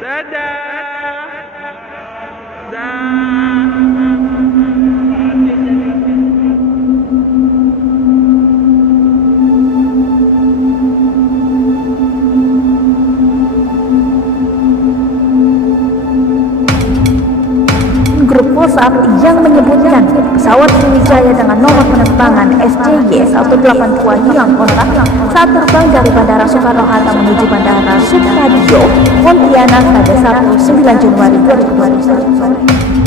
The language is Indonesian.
Dadah. Dah. Grup WhatsApp yang menyebutkan pesawat Sriwijaya dengan nomor penerbangan SJY182 hilang kontak saat terbang dari Bandara Soekarno-Hatta menuju Bandara Supadio, Pontianak pada Sabtu 9 Januari 2021.